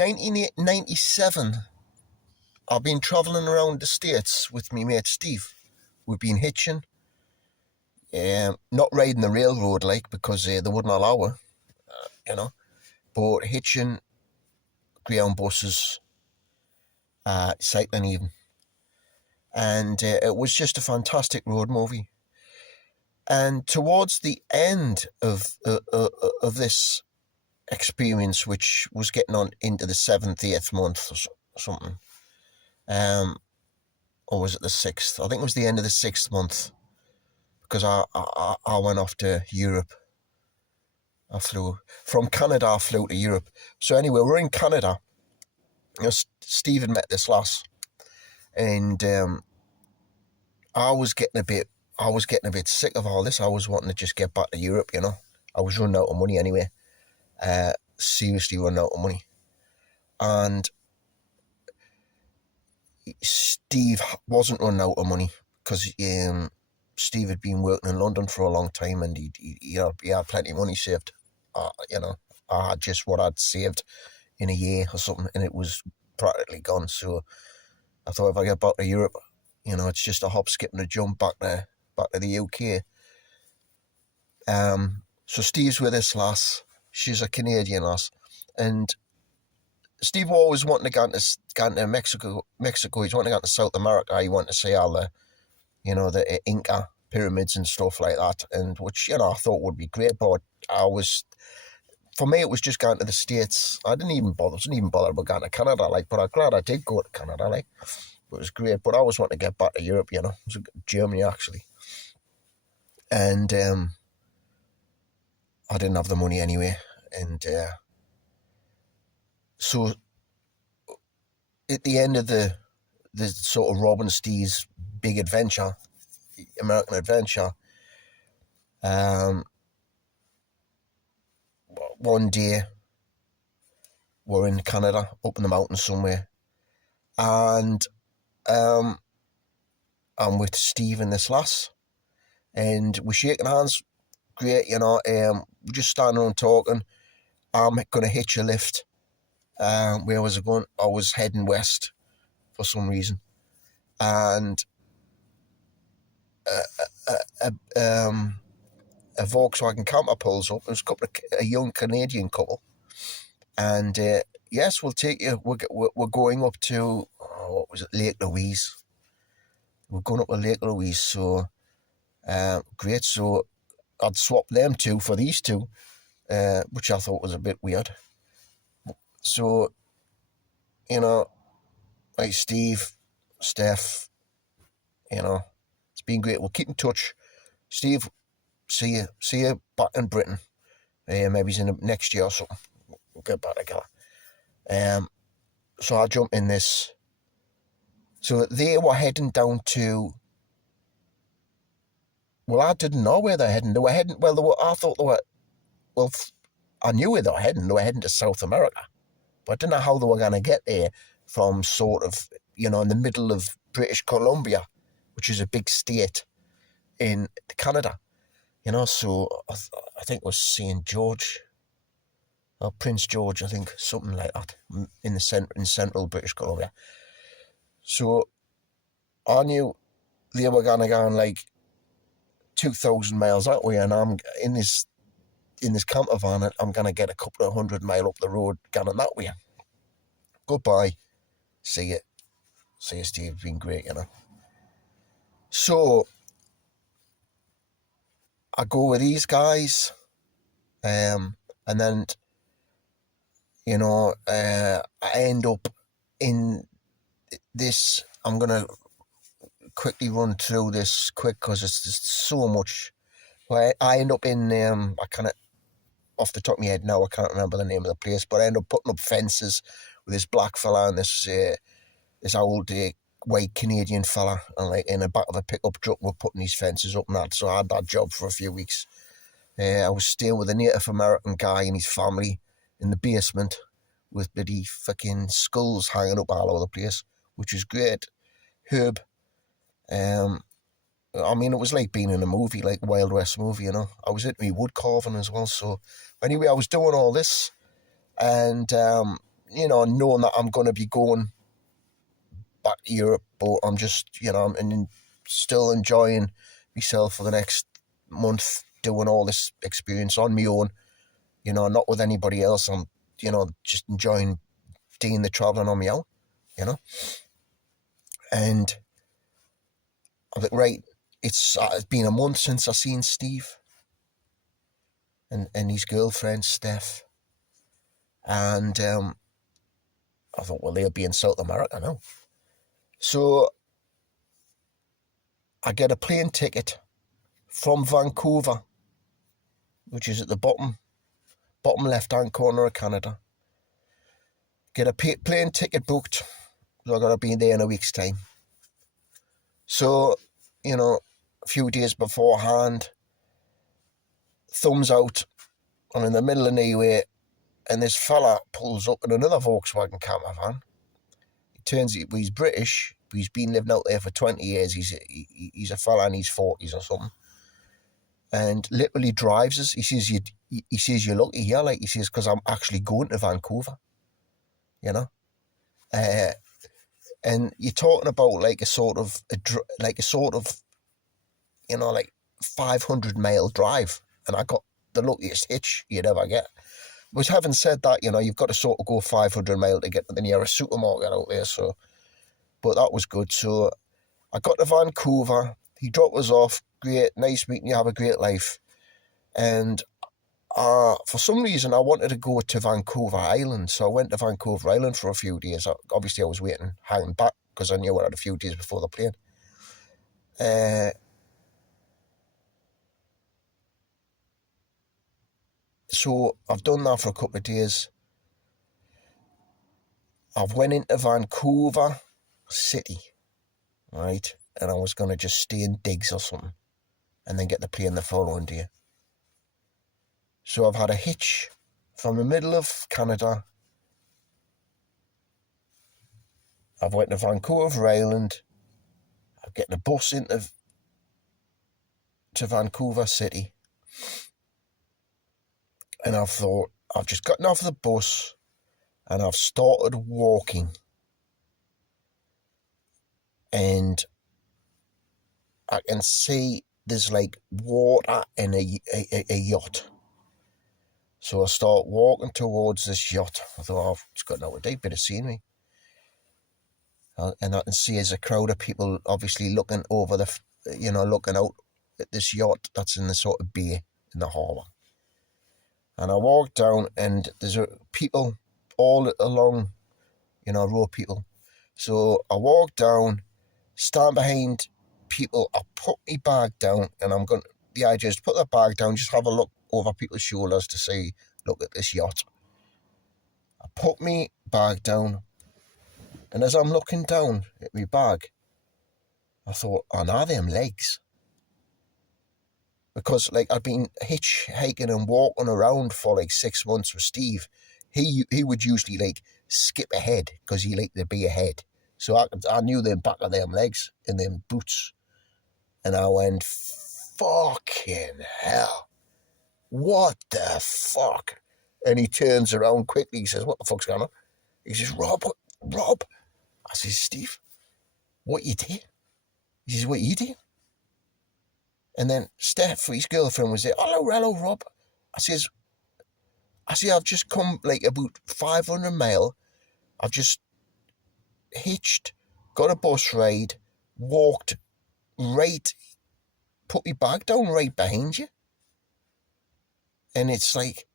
1997, I've been travelling around the States with me mate Steve. We've been hitching, not riding the railroad because they wouldn't allow it, but hitching, Greyhound buses, cycling even. And it was just a fantastic road movie. And towards the end of this experience, which was getting on into the 7th, 8th month or something, or was it the 6th? I think it was the end of the 6th month, because I went off to Europe. I flew from Canada. I flew to Europe. So anyway, we're in Canada. Steve had met this lass, and I was getting a bit sick of all this. I was wanting to just get back to Europe. I was running out of money anyway. Seriously running out of money, and Steve wasn't running out of money because Steve had been working in London for a long time, and he had plenty of money saved. I had just what I'd saved in a year or something, and it was practically gone. So I thought, if I get back to Europe, it's just a hop, skip, and a jump back to the UK. So Steve's with this lass. She's a Canadian lass, and Steve always wanted to go into Mexico. He's wanting to go into South America. He wanted to see all the Inca pyramids and stuff like that, and which I thought would be great. But for me, it was just going to the States. I wasn't even bothered about going to Canada, but I'm glad I did go to Canada, It was great. But I always wanted to get back to Europe, It was Germany actually, and I didn't have the money anyway, and so at the end of the sort of Rob and Steve's big adventure, American adventure, one day we're in Canada, up in the mountains somewhere, and I'm with Steve and this lass, and we're shaking hands. Great, we're just standing around talking. I'm going to hitch a lift. Where was I going? I was heading west for some reason. And a Volkswagen camper pulls up. There's a young Canadian couple. And yes, we'll take you. We're going up to, what was it, Lake Louise. We're going up to Lake Louise. So, great. So I'd swap them two for these two, which I thought was a bit weird. So, like Steve, Steph, it's been great. We'll keep in touch. Steve, see you back in Britain. Maybe it's in the next year or something. We'll get back together. So I'll jump in this. So they were heading down to, well, I didn't know where they're heading. They were heading, I thought they were, I knew where they were heading. They were heading to South America. But I didn't know how they were going to get there from sort of, in the middle of British Columbia, which is a big state in Canada. So I think it was St. George, or Prince George, I think, something like that, in central British Columbia. So I knew they were going to go 2,000 miles that way, and I'm in this camper van. I'm going to get a couple of 100 miles up the road going that way. Goodbye. See you, Steve. It's been great, So I go with these guys, and then, I end up in this. I'm going to quickly run through this because it's just so much. Well, I end up in, I kind of, off the top of my head now, I can't remember the name of the place, but I end up putting up fences with this black fella and this old white Canadian fella, and in the back of a pickup truck we're putting these fences up and that. So I had that job for a few weeks. I was staying with a Native American guy and his family in the basement with bloody fucking skulls hanging up all over the place, which was great. Herb. It was like being in a movie, like a Wild West movie, I was into me wood carving as well. So anyway, I was doing all this, and knowing that I'm going to be going back to Europe, but I'm just, I'm still enjoying myself for the next month, doing all this experience on my own, not with anybody else. I'm, just enjoying doing the travelling on my own, and I'm like, right, it's been a month since I seen Steve and his girlfriend, Steph, and I thought, well, they'll be in South America now. So I get a plane ticket from Vancouver, which is at the bottom left-hand corner of Canada. Get a plane ticket booked, so I got to be there in a week's time. So, a few days beforehand, thumbs out, I'm in the middle of nowhere, and this fella pulls up in another Volkswagen camper van. It turns out he's British, but he's been living out there for 20 years. He's a fella in his 40s or something. And literally drives us. He says, you're lucky here, like, he says, because I'm actually going to Vancouver, and you're talking about like a sort of 500-mile drive, and I got the luckiest hitch you'd ever get. But having said that, you've got to sort of go 500 miles to get to the nearest supermarket out there. So, but that was good. So I got to Vancouver. He dropped us off. Great, nice meeting you. Have a great life. And for some reason, I wanted to go to Vancouver Island. So I went to Vancouver Island for a few days. Obviously, I was hanging back because I knew I had a few days before the plane. So I've done that for a couple of days. I've went into Vancouver City, right? And I was going to just stay in digs or something and then get the plane the following day. So I've had a hitch from the middle of Canada. I've went to Vancouver Island. I'm getting a bus to Vancouver City. And I've thought, I've just gotten off the bus and I've started walking. And I can see there's like water in a yacht. So I start walking towards this yacht. I thought, it's got no idea, bit of scenery. And I can see there's a crowd of people obviously looking over looking out at this yacht that's in the sort of bay in the harbour. And I walk down and there's people all along, row of people. So I walk down, stand behind people, I put my bag down, and the idea is to put the bag down, just have a look over people's shoulders to see, look at this yacht. I put my bag down, and as I'm looking down at my bag, I thought, now them legs. Because like I'd been hitchhiking and walking around for like 6 months with Steve. He would usually like skip ahead because he liked to be ahead. So I knew them back of them legs in them boots. And I went, fucking hell. What the fuck? And he turns around quickly. He says, what the fuck's going on? He says, Rob. I says, Steve, what you did? He says, what you did? And then Steph, his girlfriend, was there. Hello, Rob. I say, I've just come like about 500 mile. I've just hitched, got a bus ride, walked right, put my bag down right behind you. And it's like,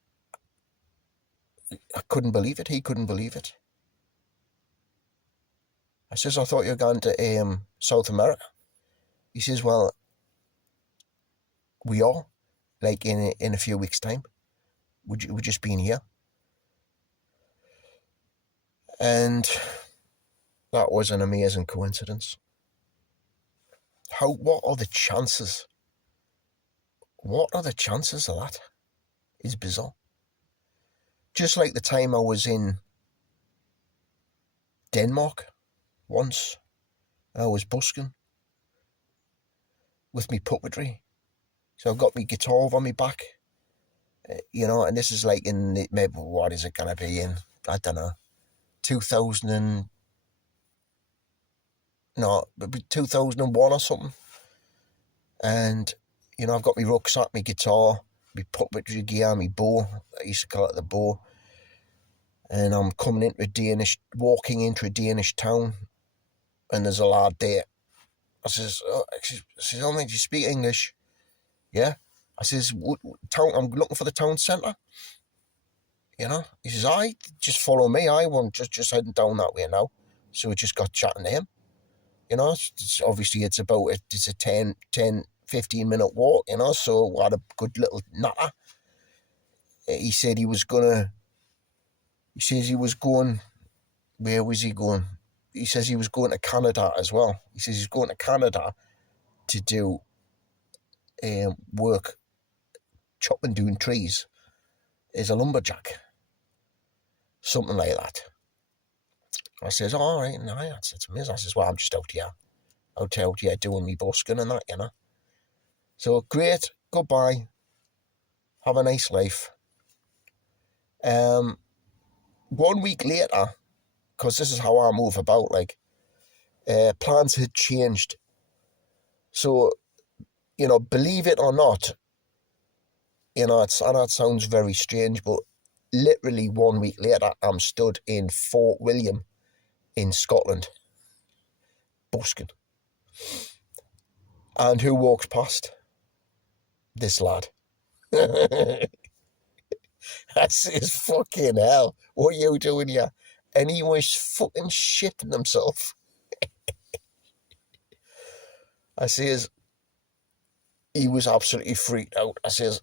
I couldn't believe it. He couldn't believe it. I says, I thought you were going to South America. He says, well, we are, like in a few weeks' time. We're just being here. And that was an amazing coincidence. What are the chances? What are the chances of that? It's bizarre. Just like the time I was in Denmark once, and I was busking with me puppetry. So I've got my guitar on my back, and this is like maybe, what is it going to be in? I don't know. 2000 and, no, 2001 or something. And, you know, I've got my rucksack, my guitar, my puppetry gear, my bow. I used to call it the bow. And I'm walking into a Danish town, and there's a lad there. I says, oh, mate, do you speak English? Yeah. I says, I'm looking for the town centre. You know? He says, just follow me. I want just heading down that way now. So we just got chatting to him. You know, obviously it's a 10, 15 minute walk, you know, so we had a good little natter. He said he was going, where was he going? He says he was going to Canada as well. He says he's going to Canada to do work chopping down trees as a lumberjack. Something like that. I says, oh, all right, no, that's amazing. I says, well, I'm just out here doing me busking and that, you know. So, great, goodbye. Have a nice life. 1 week later, because this is how I move about, like, plans had changed. So, you know, believe it or not, you know, I know it sounds very strange, but literally 1 week later, I'm stood in Fort William in Scotland, busking. And who walks past? This lad. I says, fucking hell, what are you doing here? And he was fucking shitting himself. I says, he was absolutely freaked out. I says,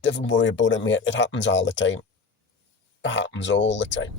don't worry about it, mate. It happens all the time. It happens all the time.